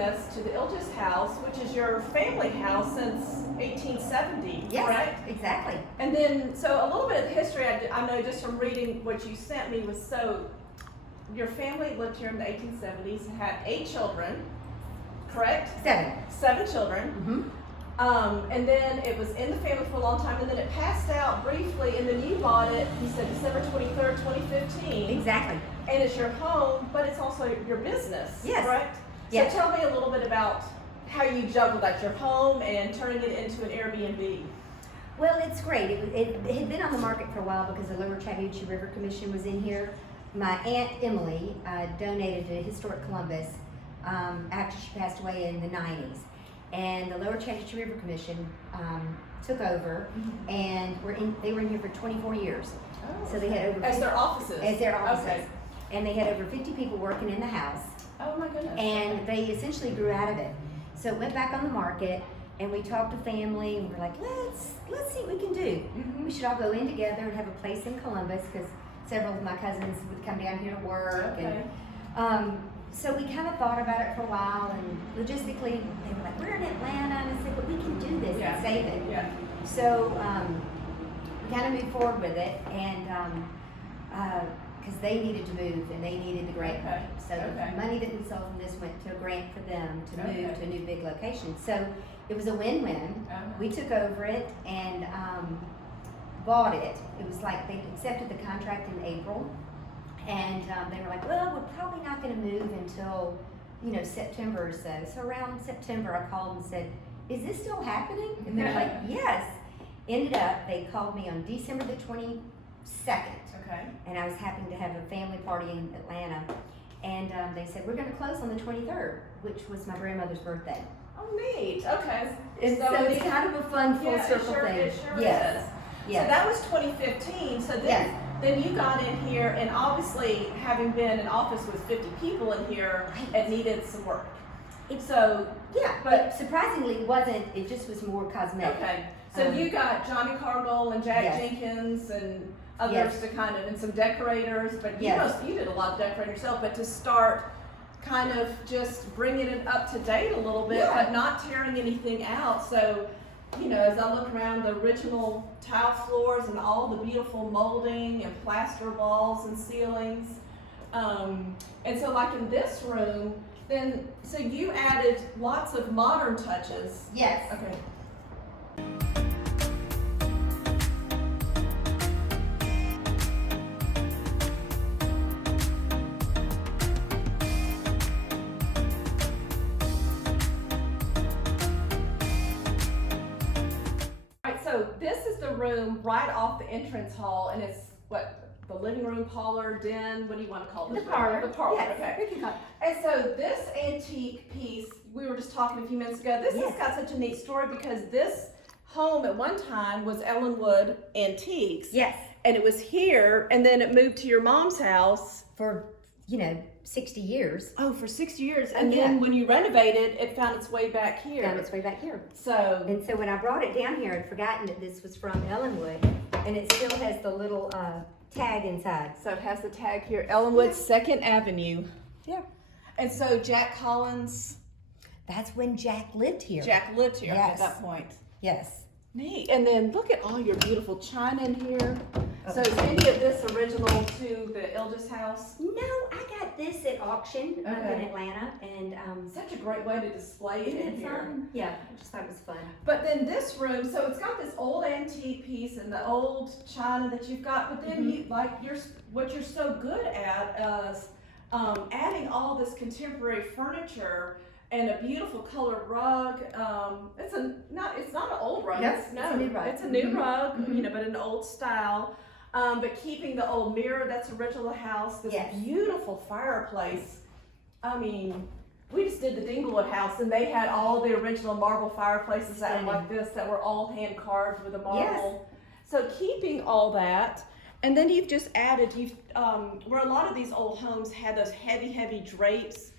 us to the Illges house, which is your family house since 1870, Yes, correct? exactly. And then, so a little bit of the history, I know just from reading what you sent me was your family lived here in the 1870s and had 8 children, correct? 7. 7 children. Mm-hmm. And then it was in the family for a long time, and then it passed out briefly, and then you bought it, you said December 23rd, 2015. Exactly. And it's your home, but it's also your business, Yes. correct? Yes. So tell me a little bit about how you juggled that, your home and turning it into an Airbnb. Well, it's great. It had been on the market for a while because the Lower Chattahoochee River Commission was in here. My Aunt Emily donated to Historic Columbus after she passed away in the 90s. And the Lower Chattahoochee River Commission took over, and they were in here for 24 years. Oh, So they had over as their offices. As their offices. Okay. And they had over 50 people working in the house. Oh my goodness. And they essentially grew out of it. So it went back on the market, and we talked to family, and we're like, let's see what we can do. Mhm. We should all go in together and have a place in Columbus, because several of my cousins would come down here to work. Okay. And so we kind of thought about it for a while, and logistically, they were like, we're in Atlanta, and I said, but we can do this Yeah. and save it. Yeah. So we kind of moved forward with it, and because they needed to move and they needed the grant Okay. money. So Okay. the money that we sold from this went to a grant for them to Okay. move to a new big location. So it was a win-win. We took over it and bought it. It was like they accepted the contract in April, and they were like, well, we're probably not going to move until September or so. So around September, I called and said, is this still happening? And they're like, yes. Ended up, they called me on December the 22nd. Okay. And I was happening to have a family party in Atlanta, and they said, we're going to close on the 23rd, which was my grandmother's birthday. Oh, neat. Okay. And so it's kind of a fun full circle thing. It sure Yes. is. Yes. So that was 2015. So then, Yes. then you got in here, and obviously, having been an office with 50 people in here, Right. it needed some work. So yeah, But- but surprisingly, it wasn't. It just was more cosmetic. Okay. So you got Johnny Cargill and Jack Yes. Jenkins and others Yes. to kind of, and some decorators, but Yes. you did a lot of decorating yourself, but to start kind of just bringing it up to date a little bit, Yeah. but not tearing anything out. So, as I look around the original tile floors and all the beautiful molding and plaster walls and ceilings, and so like in this room, then, so you added lots of modern touches. Yes. Okay. So this is the room right off the entrance hall, and it's the living room, parlor, den, what do you want to call this? The parlor. The parlor, Yes. okay. We can call it. And so this antique piece, we were just talking a few minutes ago, this Yes. has got such a neat story because this home at one time was Ellenwood Antiques. Yes. And it was here, and then it moved to your mom's house. For 60 years. Oh, for 6 years. And Yeah. then when you renovated, it found its way back here. Found its way back here. So, And so when I brought it down here, I'd forgotten that this was from Ellenwood, and it still has the little tag inside. so it has the tag here, Ellenwood 2nd Avenue. Yeah. And so Jack Collins, That's when Jack lived here. Jack lived here at Yes. that point. Yes. Neat. And then look at all your beautiful china in here. Oh. So is any of this original to the Illges house? No, I got this at auction up in Okay. Atlanta, and Such a great way to display it isn't in it here. fun? Yeah, I just thought it was fun. But then this room, so it's got this old antique piece and the old china that you've got, but then what you're so good at is adding all this contemporary furniture and a beautiful colored rug. It's not an old rug. Yes, it's a new rug. It's a new Mhm. rug, Mhm. but an old style. But keeping the old mirror that's original to the house, this Yes. beautiful fireplace. I mean, we just did the Dinglewood house, and they had all the original marble fireplaces that were like this, that were all hand carved with a marble. Yes. So keeping all that, and then you've just added, where a lot of these old homes had those heavy drapes.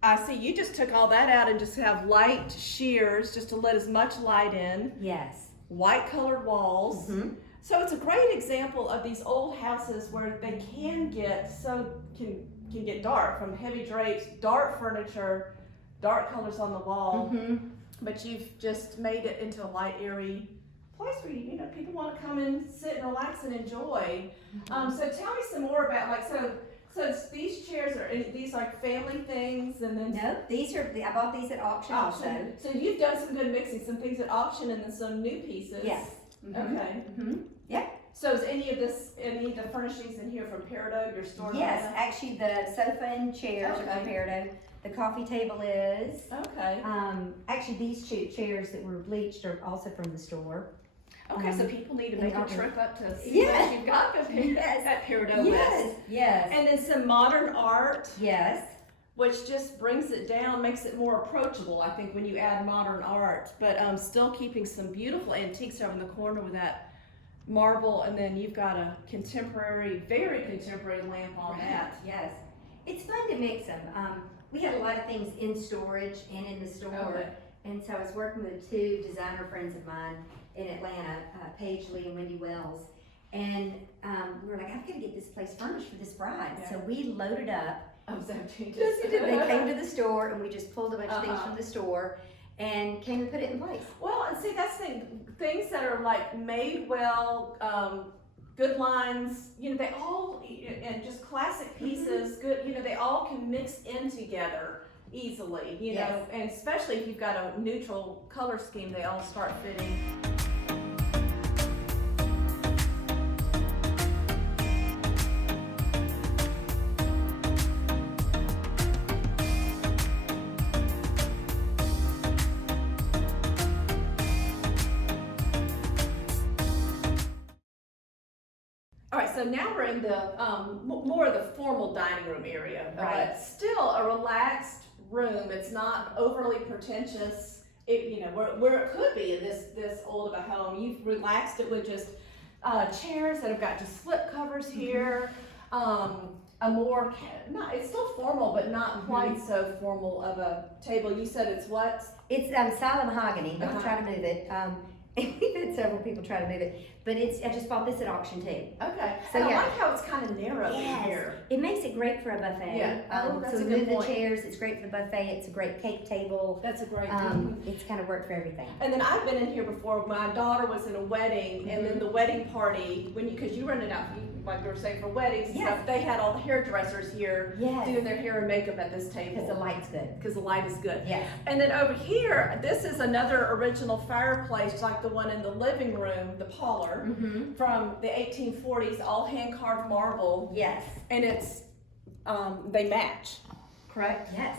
I see you just took all that out and just have light sheers just to let as much light in. Yes. White colored walls. Mhm. So it's a great example of these old houses where they can get dark, from heavy drapes, dark furniture, dark colors on the wall, Mhm. but you've just made it into a light, airy place where you know people want to come and sit and relax and enjoy. So tell me some more about so these chairs are these like family things, and then No, I bought these at auction also. auction. So you've done some good mixing, some things at auction and then some new pieces. Yes. Okay. Yeah. So is any of the furnishings in here from Peridot, your store? Yes, actually the sofa and chairs are from Okay. Peridot. The coffee table is. Okay. Actually these chairs that were bleached are also from the store. Okay, so people need to make a trip up to see Yeah. what you've got at Peridot Yes, West. yes, And then some modern art, yes. which just brings it down, makes it more approachable, I think, when you add modern art. But still keeping some beautiful antiques over in the corner with that marble, and then you've got a contemporary, very contemporary lamp on that. Yes, it's fun to mix them. We had a lot of things in storage and in the store, Okay. and so I was working with two designer friends of mine in Atlanta, Paige Lee and Wendy Wells, and we were like, I've got to get this place furnished for this bride. Yeah. So we loaded up. So They came to the store, and we just pulled a bunch of things from the store and came and put it in place. Well, and see, that's the thing, things that are like made well, good lines, you know, they all, and just classic pieces, good, you know, they all can mix in together easily, you know, Yes. and especially if you've got a neutral color scheme, they all start fitting. All right, so now we're in the more of the formal dining room area, Right. but still a relaxed room. It's not overly pretentious. It, you know, where it could be in this old of a home. You've relaxed it with just chairs that have got just slip covers here. A more it's still formal, but not quite so formal of a table. You said it's what? It's solid mahogany. Don't try to move it. We've had several people try to move it, but I just bought this at auction too. Okay. So, and yeah. I like how it's kind of narrow in here. It makes it great for a buffet. Yeah. Oh, that's so a we good move the point. chairs. It's great for the buffet. It's a great cake table. That's a great. It's kind of worked for everything. And then I've been in here before. My daughter was in a wedding, and then the wedding party, because you rented out, like you were saying, for weddings and Yes. stuff, they had all the hairdressers here Yes. doing their hair and makeup at this table. Because the light's good. Because the light is good. Yes. And then over here, this is another original fireplace, like the one in the living room, the parlor, from the 1840s, all hand-carved marble, Yes. and it's, they match, correct? Yes.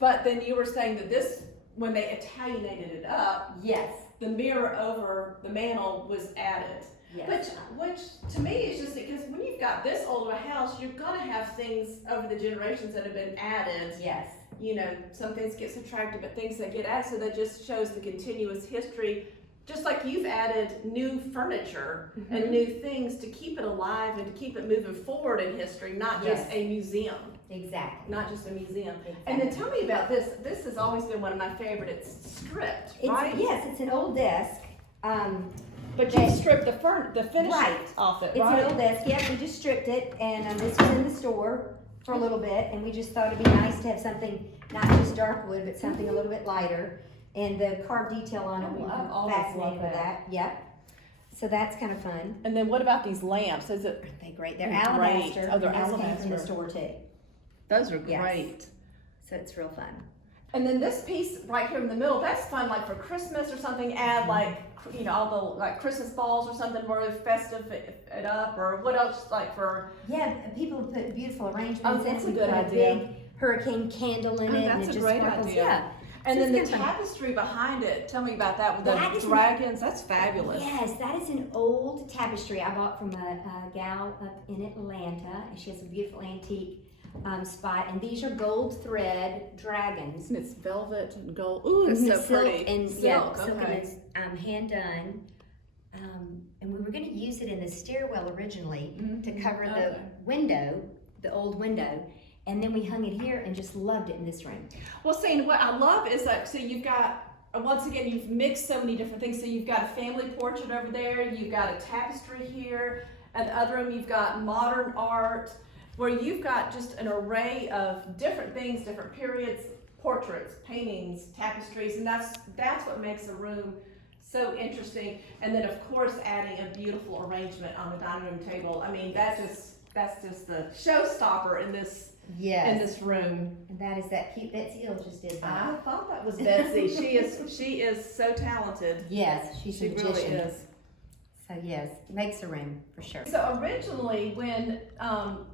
But then you were saying that this, when they Italianated it up, Yes. the mirror over the mantle was added. Yes. Which to me is just because when you've got this old of a house, you're gonna have things over the generations that have been added. Yes. You know, some things get subtracted, but things that get added, so that just shows the continuous history. Just like you've added new furniture and new things to keep it alive and to keep it moving forward in history, not just Yes. a museum. Exactly. Not just a museum. Exactly. And then tell me about this. This has always been one of my favorite. It's stripped, right? Yes, it's an old desk. But you stripped the finish Right. off it, It's right? an old desk. Yep, we just stripped it, and this was in the store for a little bit, and we just thought it'd be nice to have something not just dark wood, but something a little bit lighter. And the carved detail on it, we were I've always fascinated loved with that. Yep. So that's kind of fun. And then what about these lamps? Is it? Aren't they great? They're Great. alabaster. Oh, they're and those came from the alabaster. store too. Those are Yes. great. So it's real fun. And then this piece right here in the middle, that's fun, like for Christmas or something. Add like, you know, all the like Christmas balls or something, really festive it up, or what else like for? Yeah, people put beautiful arrangements Oh, in that's it. a We good put idea. a big hurricane candle in Oh, it, and that's it a just great sparkles. idea. Yeah. And So then the it's good fun. tapestry behind it. Tell me about that with That the is dragons. That's fabulous. Yes, that is an old tapestry I bought from a gal up in Atlanta, and she has a beautiful antique spot. And these are gold thread dragons. And it's velvet and gold. Ooh, it's Mhm, so silk pretty. and silk, yeah, silk okay. and it's hand done. And we were going to use it in the stairwell originally to cover the Okay. window, the old window. And then we hung it here and just loved it in this room. Well, see, and what I love is that, so you've got, once again, you've mixed so many different things. So you've got a family portrait over there, you've got a tapestry here, and the other room you've got modern art, where you've got just an array of different things, different periods, portraits, paintings, tapestries, and that's what makes a room so interesting. And then of course adding a beautiful arrangement on the dining room table. I mean, that's just the showstopper in this room. And that is that cute Betsy Illges did that. I thought that was Betsy. she is so talented. Yes, she's a magician. Really is. So yes, makes a room for sure. So originally when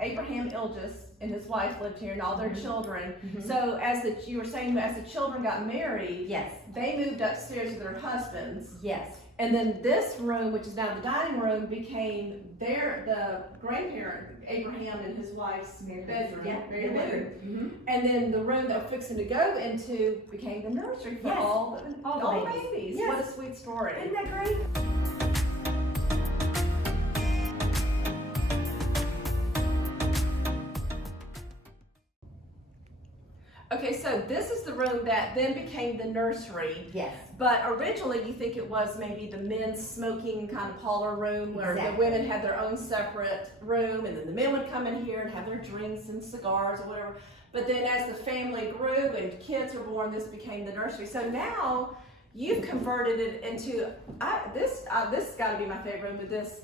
Abraham Illges and his wife lived here and all their children, so you were saying, as the children got married, yes, they moved upstairs with their husbands. Yes. And then this room, which is now the dining room, became the grandparent, Abraham and his wife's bedroom. Yeah, Mary Lou. And then the room that we're fixing to go into became the nursery for all the babies. Yes. What a sweet story. Isn't that great? Okay, so this is the room that then became the nursery. Yes. But originally you think it was maybe the men's smoking kind of parlor room where the Exactly. women had their own separate room, and then the men would come in here and have their drinks and cigars or whatever. But then as the family grew and kids were born, this became the nursery. So now you've converted it into, this has got to be my favorite room, but this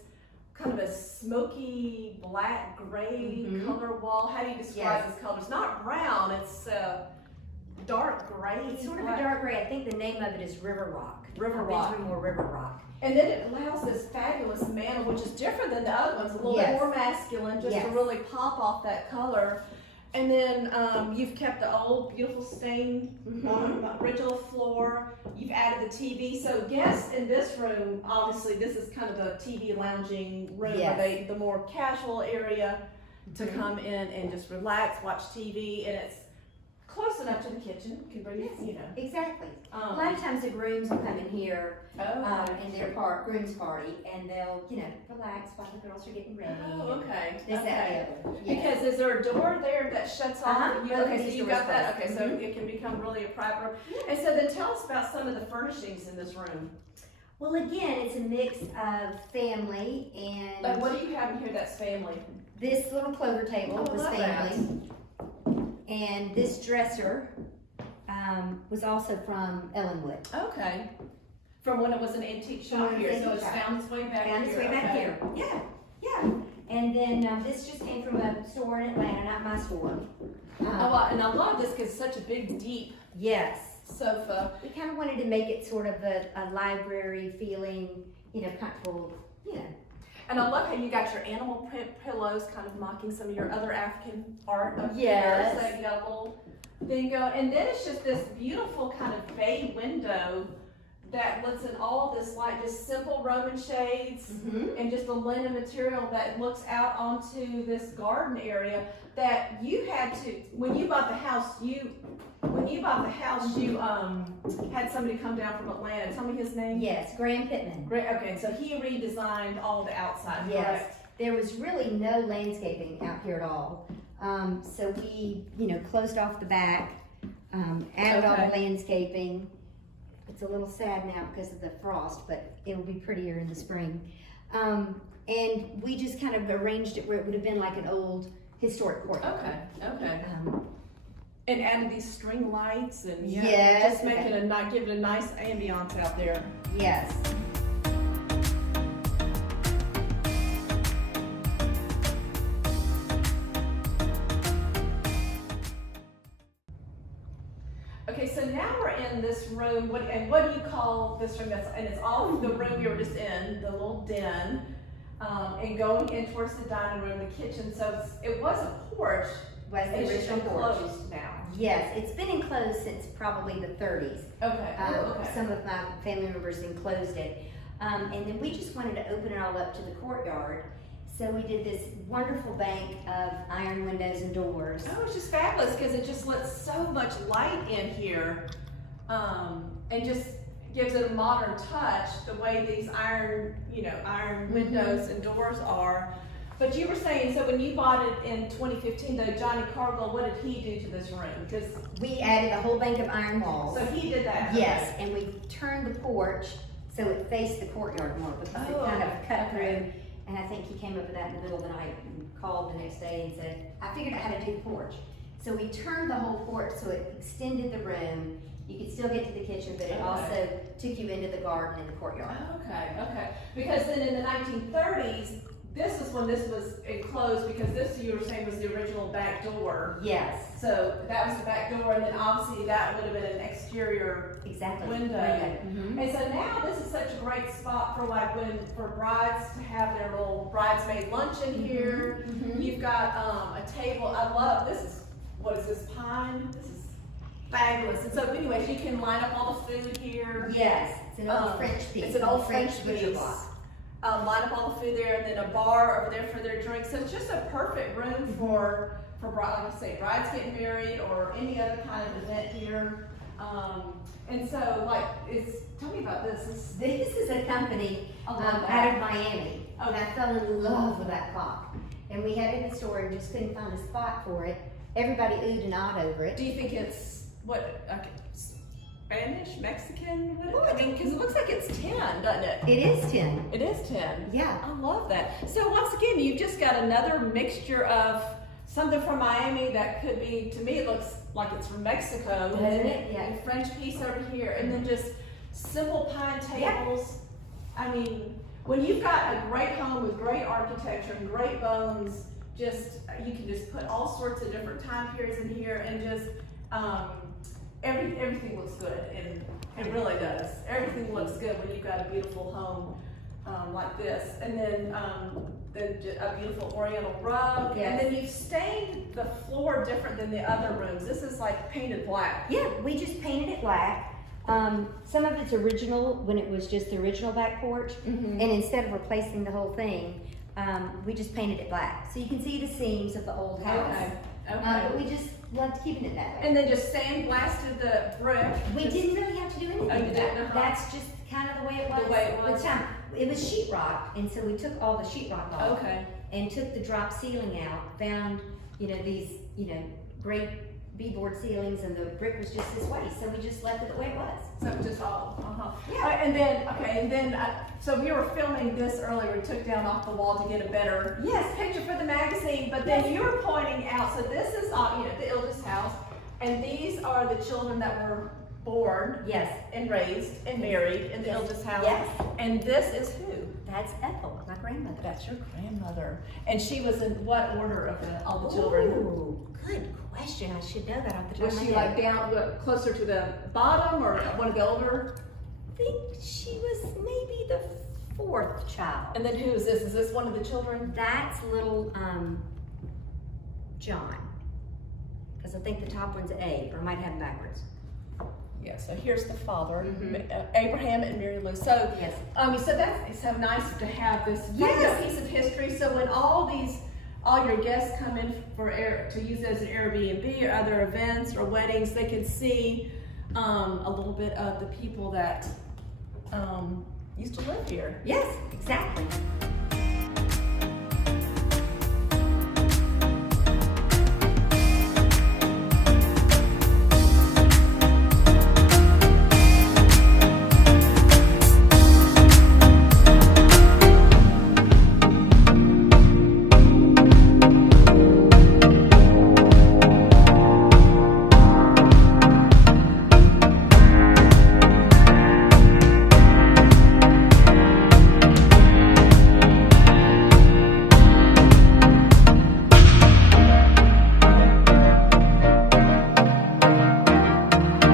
kind of a smoky black gray color wall. How do you describe this color? It's not brown, it's dark gray. It's sort of a dark gray. I think the name of it is River Rock. River Rock. Or River Rock. And then it allows this fabulous mantle, which is different than the other ones, a little bit more masculine, just to really pop off that color. And then you've kept the old beautiful stained original floor. You've added the TV. So guests in this room, obviously this is kind of the TV lounging room, where the more casual area to come in and just relax, watch TV, and it's close enough to the kitchen. You can bring it, you know. Exactly. A lot of times the grooms will come in here in their groom's party, and they'll, relax while the girls are getting ready. Oh, okay. This, that, the other. Because is there a door there that shuts off? Okay, so you got that. Okay, so it can become really a private room. And so then tell us about some of the furnishings in this room. Well, again, it's a mix of family and. Like, what do you have in here that's family? This little clover table was family. And this dresser was also from Ellenwood. Okay. From when it was an antique shop here, so it's found its way back here. Found its way back here. Yeah. And then this just came from a store in Atlanta, not my store. And I love this because it's such a big, deep sofa. We kind of wanted to make it sort of a library feeling, comfortable, And I love how you got your animal print pillows, kind of mocking some of your other African art up Yes. there. So you got a little thing going. And then it's just this beautiful kind of bay window that lets in all this light, just simple Roman shades and just a linen material that looks out onto this garden area that you had to, when you bought the house, you had somebody come down from Atlanta. Tell me his name. Yes, Graham Pittman. Okay, so he redesigned all the outside. Yes, correct? there was really no landscaping out here at all. So we, closed off the back, added all the landscaping. It's a little sad now because of the frost, but it will be prettier in the spring. And we just kind of arranged it where it would have been like an old historic courtyard. Okay. And added these string lights and yes, just making give it a nice ambiance out there. Yes. Okay, so now we're in this room. What do you call this room? And it's all the room we were just in, the little den, and going in towards the dining room, the kitchen. So it was a porch. Was the original porch. Closed now. Yes, it's been enclosed since probably the 30s. Okay. Some of my family members enclosed it. And then we just wanted to open it all up to the courtyard. So we did this wonderful bank of iron windows and doors. Oh, it's just fabulous because it just lets so much light in here, and just gives it a modern touch the way these iron windows and doors are. But you were saying, so when you bought it in 2015, though, Johnny Cargill, what did he do to this room? Because we added a whole bank of iron walls. So he did that. Yes, and we turned the porch so it faced the courtyard more because it kind of cut through. And I think he came up with that in the middle of the night and called the next day and said, I figured out how to do the porch. So we turned the whole porch so it extended the room. You could still get to the kitchen, but it Okay. also took you into the garden and the courtyard. Okay. Because then in the 1930s, this is when this was enclosed, because this, you were saying, was the original back door. Yes, So that was the back door, and then obviously that would have been an exterior exactly. window. Mhm. And so now this is such a great spot for for brides to have their little bridesmaid luncheon here. Mhm. You've got a table. I love this. What is this, pine? This is fabulous. And so anyways, you can line up all the food here. Yes, it's an old French piece. It's an old French butcher piece. block. Line up all the food there, and then a bar over there for their drinks. So it's just a perfect room for like I say, brides getting married or any other kind of event here. And so tell me about this. This is a company I love out that. of Miami, and Okay. I fell in love with that clock. And we had it in the store and just couldn't find a spot for it. Everybody oohed and ahhed over it. Do you think it's Spanish, Mexican? I mean, because it looks like it's 10, doesn't it? It is 10. It is 10. Yeah. I love that. So once again, you've just got another mixture of something from Miami that could be, to me, it looks like it's from Mexico. Doesn't it? Yeah. A French piece over here, and then just simple pine tables. I mean, when you've got a great home with great architecture and great bones, you can just put all sorts of different time periods in here, and just everything looks good, and it really does. Everything looks good when you've got a beautiful home like this, and then a beautiful oriental rug, Yes. and then you've stained the floor different than the other rooms. This is like painted black. Yeah, we just painted it black. Some of it's original when it was just the original back porch, Mm-hmm. and instead of replacing the whole thing, we just painted it black. So you can see the seams of the old house. Okay. But we just loved keeping it that way. And then just sandblasted the brick. We didn't really have to do anything Oh, you with didn't? that. Uh-huh. That's just kind of the way it was. The way it at the was. time. It was sheetrock, and so we took all the sheetrock off Okay. and took the drop ceiling out. Found these great beadboard ceilings, and the brick was just this way. So we just left it the way it was. So it was just all, Yeah. And then, so we were filming this earlier, we took down off the wall to get a better picture for the magazine, but then you were pointing out, so this is, the Illges house, and these are the children that were born Yes. and raised and married in the Yes. Illges house. Yes. And this is who? That's Ethel, my grandmother. That's your grandmother. And she was in what order of all the children? Ooh, good question. I should know that off the top Was of my she head. like down, closer to the bottom, or one of the older? I think she was maybe the 4th child. And then who is this? Is this one of the children? That's little John, because I think the top one's 8, or I might have them backwards. Yeah, so here's the father, Mhm. Abraham and Mary Lou. So, Yes. you said that's so nice to have this Yes. piece of history. So when all your guests come in to use it as an Airbnb or other events or weddings, they can see a little bit of the people that used to live here. Yes, exactly.